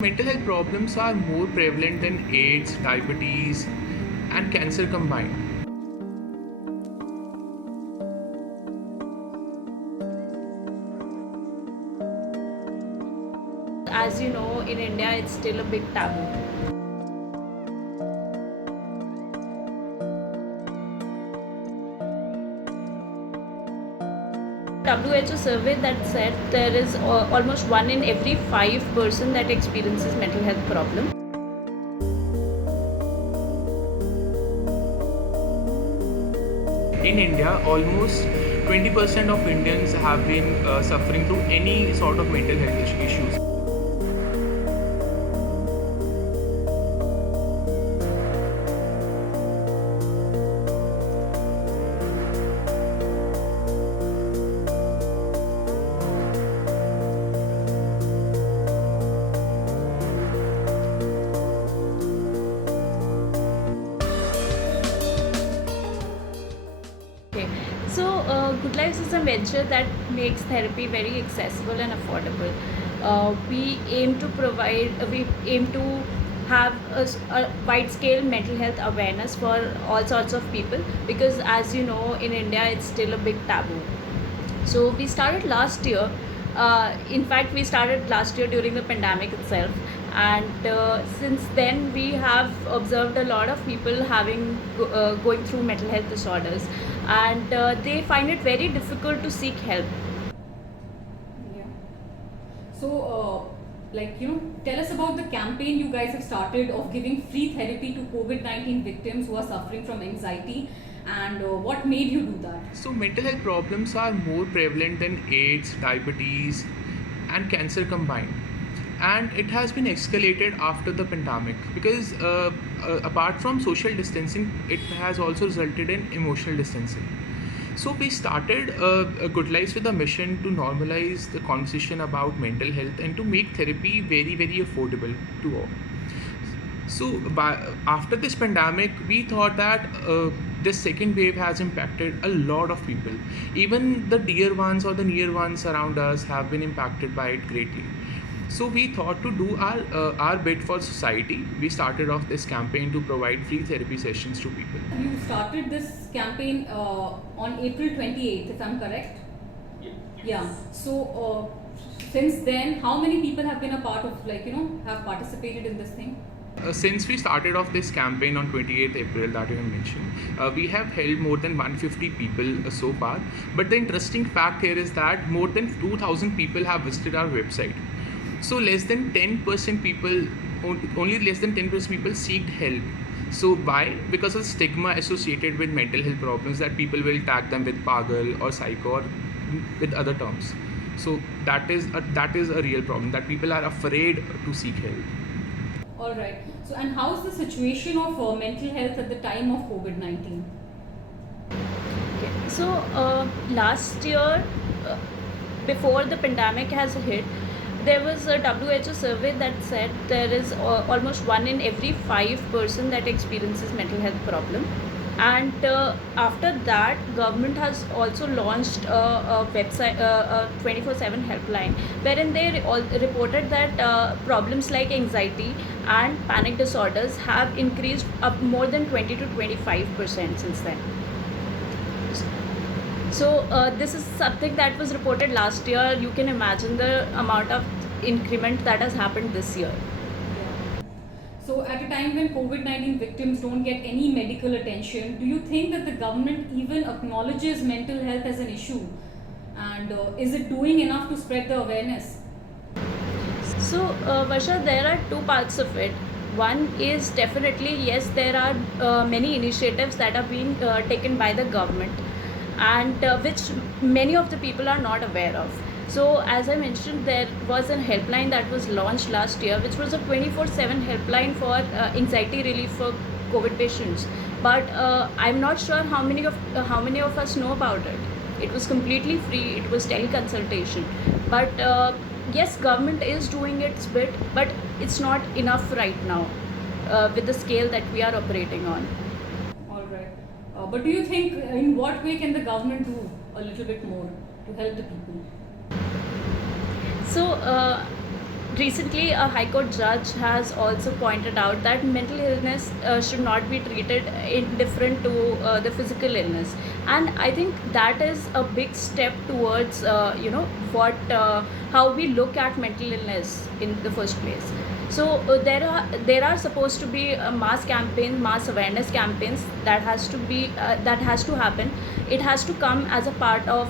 Mental health problems are more prevalent than AIDS, diabetes, and cancer combined. As you know, in India, it's still a big taboo. WHO survey that said there is almost 1 in every 5 person that experiences mental health problem. In India, almost 20% of Indians have been suffering through any sort of mental health issues. Okay, so Good Lives is a venture that makes therapy very accessible and affordable. We aim to have a wide scale mental health awareness for all sorts of people, because as you know, in India, it's still a big taboo. So we started last year. In fact, we started last year during the pandemic itself, and since then we have observed a lot of people going through mental health disorders, and they find it very difficult to seek help. Yeah. So, tell us about the campaign you guys have started of giving free therapy to COVID-19 victims who are suffering from anxiety, and what made you do that? So, mental health problems are more prevalent than AIDS, diabetes, and cancer combined. And it has been escalated after the pandemic because, apart from social distancing, it has also resulted in emotional distancing. So we started Good Lives with a mission to normalize the conversation about mental health and to make therapy very, very affordable to all. So after this pandemic, we thought that this second wave has impacted a lot of people. Even the dear ones or the near ones around us have been impacted by it greatly. So we thought to do our bit for society. We started off this campaign to provide free therapy sessions to people. You started this campaign on April 28th, if I'm correct? Yeah. So, since then, how many people have been a part of, have participated in this thing? Since we started off this campaign on 28th April that you have mentioned, we have held more than 150 people so far. But the interesting fact here is that more than 2,000 people have visited our website. So less than 10% people, only less than 10% people seeked help. So why? Because of stigma associated with mental health problems, that people will tag them with pagal or psycho or with other terms. So that is a real problem, that people are afraid to seek help. All right. So, and how's the situation of mental health at the time of COVID-19? Okay. So last year, before the pandemic has hit, there was a WHO survey that said there is almost 1 in every 5 person that experiences mental health problem. And after that, government has also launched a website, a 24/7 helpline, wherein they reported that problems like anxiety and panic disorders have increased up more than 20 to 25% since then. So this is something that was reported last year. You can imagine the amount of increment that has happened this year. Yeah. So, at a time when COVID-19 victims don't get any medical attention, do you think that the government even acknowledges mental health as an issue? And is it doing enough to spread the awareness? So, Varsha, there are two parts of it. One is definitely, yes, there are many initiatives that are being taken by the government, and which many of the people are not aware of. So, as I mentioned, there was a helpline that was launched last year, which was a 24/7 helpline for anxiety relief for COVID patients. But I'm not sure how many of us know about it. It was completely free. It was teleconsultation. But yes, government is doing its bit, but it's not enough right now with the scale that we are operating on. All right. But do you think in what way can the government do a little bit more to help the people? So recently a high court judge has also pointed out that mental illness should not be treated indifferent to the physical illness, and I think that is a big step towards what how we look at mental illness in the first place. So there are supposed to be mass campaigns, mass awareness campaigns that has to happen. It has to come as a part of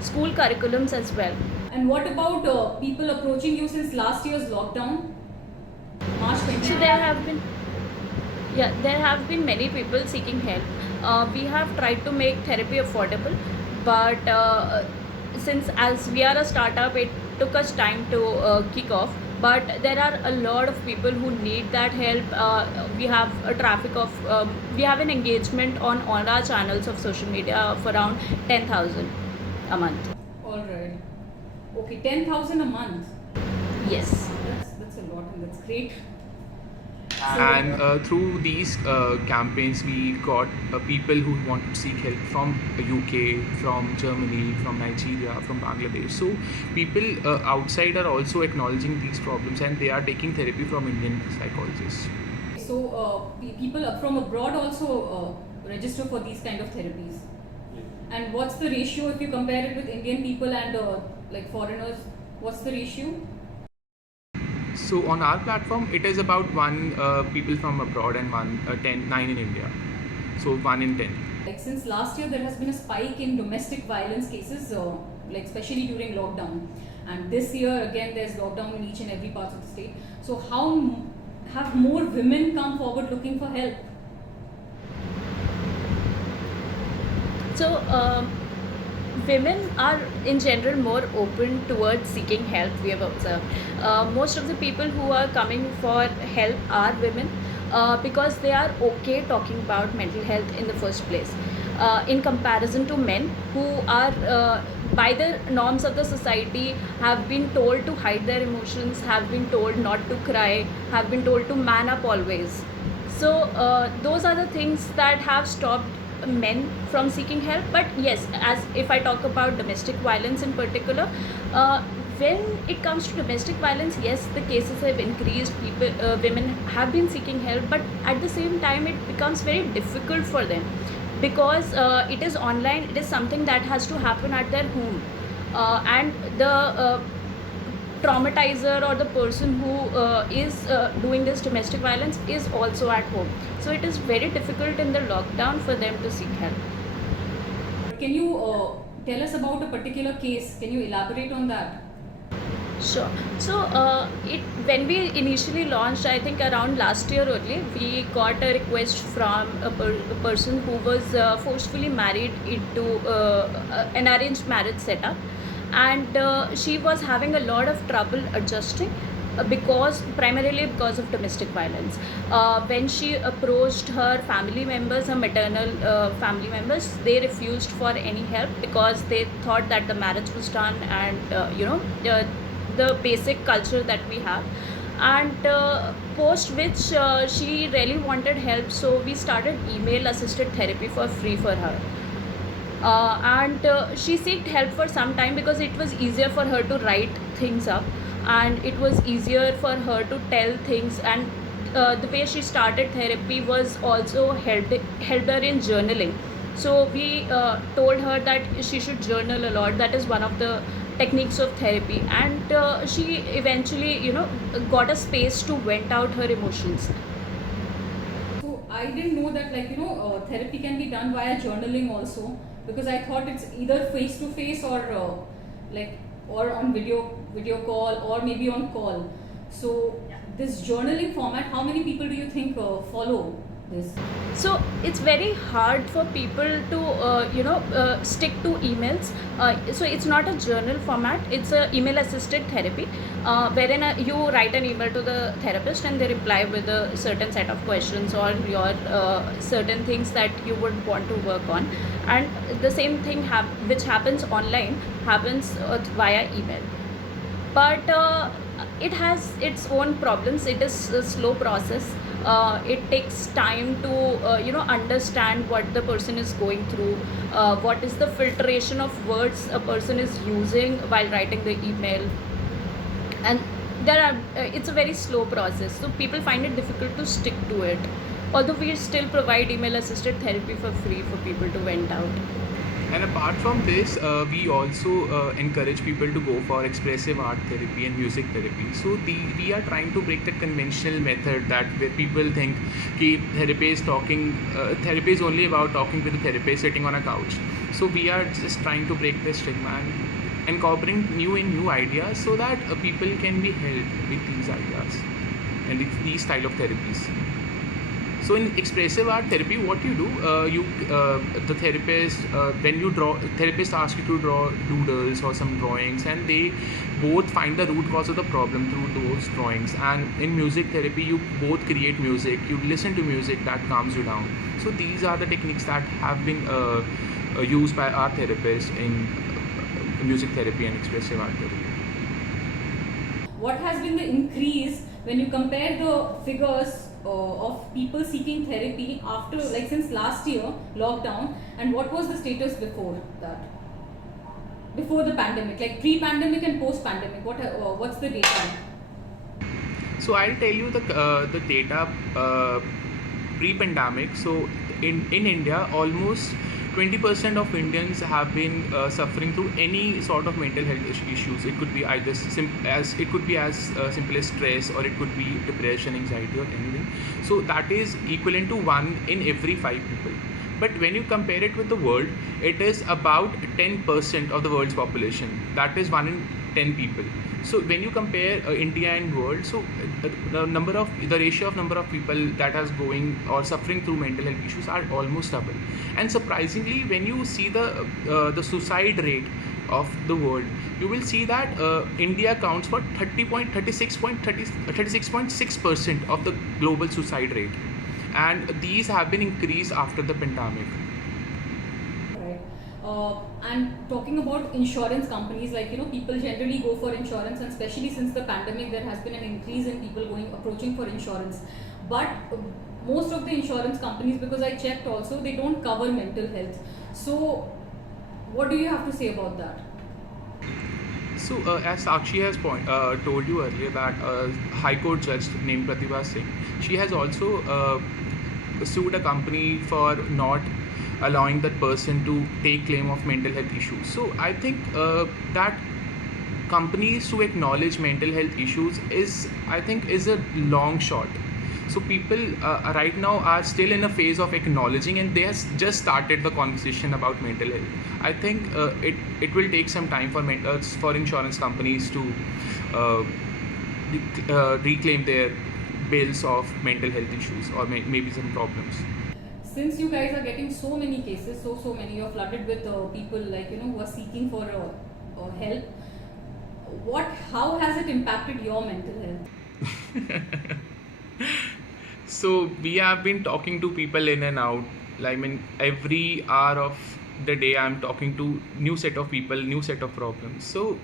school curriculums as well. And what about people approaching you since last year's lockdown, March 20? So there have been many people seeking help. We have tried to make therapy affordable, but since as we are a startup, it took us time to kick off. But there are a lot of people who need that help. We have a traffic of we have an engagement on all our channels of social media of around 10,000 a month. All right. Okay, 10,000 a month. Yes. That's a lot, and that's great. And through these campaigns, we got people who want to seek help from UK, from Germany, from Nigeria, from Bangladesh. So people outside are also acknowledging these problems, and they are taking therapy from Indian psychologists. So people from abroad also register for these kind of therapies. And what's the ratio if you compare it with Indian people and like foreigners? What's the ratio? So on our platform, it is about one people from abroad and 9 in India. So 1 in 10. Like since last year, there has been a spike in domestic violence cases, like especially during lockdown. And this year again, there's lockdown in each and every part of the state. So how have more women come forward looking for help? So women are in general more open towards seeking help, we have observed. Most of the people who are coming for help are women because they are okay talking about mental health in the first place. In comparison to men who are by the norms of the society have been told to hide their emotions, have been told not to cry, have been told to man up always. So those are the things that have stopped men from seeking help. But yes, as if I talk about domestic violence in particular, when it comes to domestic violence, yes, the cases have increased. Women have been seeking help, but at the same time it becomes very difficult for them because it is online. It is something that has to happen at their home, and the traumatizer or the person who is doing this domestic violence is also at home. So it is very difficult in the lockdown for them to seek help. Can you tell us about a particular case? Can you elaborate on that? Sure. So when we initially launched, I think around last year only, we got a request from a person who was forcefully married into an arranged marriage setup, and she was having a lot of trouble adjusting primarily because of domestic violence. When she approached her family members, her maternal family members, they refused for any help because they thought that the marriage was done, and the basic culture that we have. And post which she really wanted help, so we started email assisted therapy for free for her. And she sought help for some time because it was easier for her to write things up, and it was easier for her to tell things. And the way she started therapy was also helped her in journaling. So we told her that she should journal a lot. That is one of the techniques of therapy, and she eventually got a space to vent out her emotions. So I didn't know that therapy can be done via journaling also, because I thought it's either face to face or or on video call or maybe on call. So this journaling format, how many people do you think follow this? So it's very hard for people to stick to emails. So it's not a journal format, it's a email assisted therapy, wherein you write an email to the therapist and they reply with a certain set of questions or your certain things that you would want to work on. And the same thing which happens online happens via email. But it has its own problems. It is a slow process. It takes time to understand what the person is going through, what is the filtration of words a person is using while writing the email, and there are it's a very slow process, so people find it difficult to stick to it, although we still provide email assisted therapy for free for people to vent out. And apart from this, we also encourage people to go for expressive art therapy and music therapy. So we are trying to break the conventional method that where people think कि therapy is only about talking with a therapist sitting on a couch. So we are just trying to break the stigma and incorporating new ideas so that people can be helped with these ideas and with these style of therapies. So in expressive art therapy, what you do, the therapist, when you draw, therapist asks you to draw doodles or some drawings, and they both find the root cause of the problem through those drawings. And in music therapy, you both create music, you listen to music that calms you down. So these are the techniques that have been used by our therapists in music therapy and expressive art therapy. What has been the increase when you compare the figures of people seeking therapy after, like, since last year lockdown, and what was the status before that, before the pandemic, like pre-pandemic and post-pandemic? What's the data? So I'll tell you the data pre-pandemic. So in India, almost 20% of Indians have been suffering through any sort of mental health issues. It could be either simple as stress, or it could be depression, anxiety, or anything. So that is equivalent to 1 in every 5 people. But when you compare it with the world, it is about 10% of the world's population. That is 1 in 10 people. So when you compare India and world, so the ratio of number of people that is going or suffering through mental health issues are almost double. And surprisingly, when you see the suicide rate of the world, you will see that India accounts for 36.6% of the global suicide rate, and these have been increased after the pandemic. Right. And talking about insurance companies, like, people generally go for insurance, and especially since the pandemic, there has been an increase in people approaching for insurance. But most of the insurance companies, because I checked also, they don't cover mental health. So, what do you have to say about that? So, as Sakshi has told you earlier, that High Court judge named Pratibha Singh, she has also sued a company for not allowing that person to take claim of mental health issues. So, I think that companies to acknowledge mental health issues is a long shot. So people right now are still in a phase of acknowledging, and they have just started the conversation about mental health. I think it will take some time for insurance companies to reclaim their bills of mental health issues, or maybe some problems. Since you guys are getting so many cases, so many, you're flooded with people, like, who are seeking for help. How has it impacted your mental health? So we have been talking to people in and out. I mean, every hour of the day I'm talking to new set of people, new set of problems. So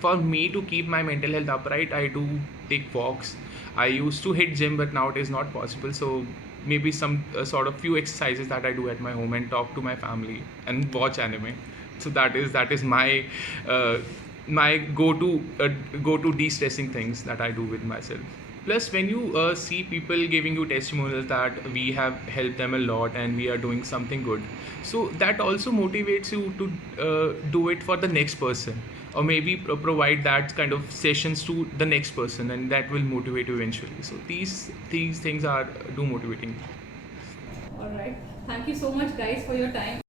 for me to keep my mental health upright, I do take walks. I used to hit gym, but now it is not possible. So maybe some sort of few exercises that I do at my home, and talk to my family and watch anime. So that is my my go to de-stressing things that I do with myself. Plus, when you see people giving you testimonials that we have helped them a lot and we are doing something good, so that also motivates you to do it for the next person, or maybe provide that kind of sessions to the next person, and that will motivate you eventually. So these things do motivating. All right. Thank you so much, guys, for your time.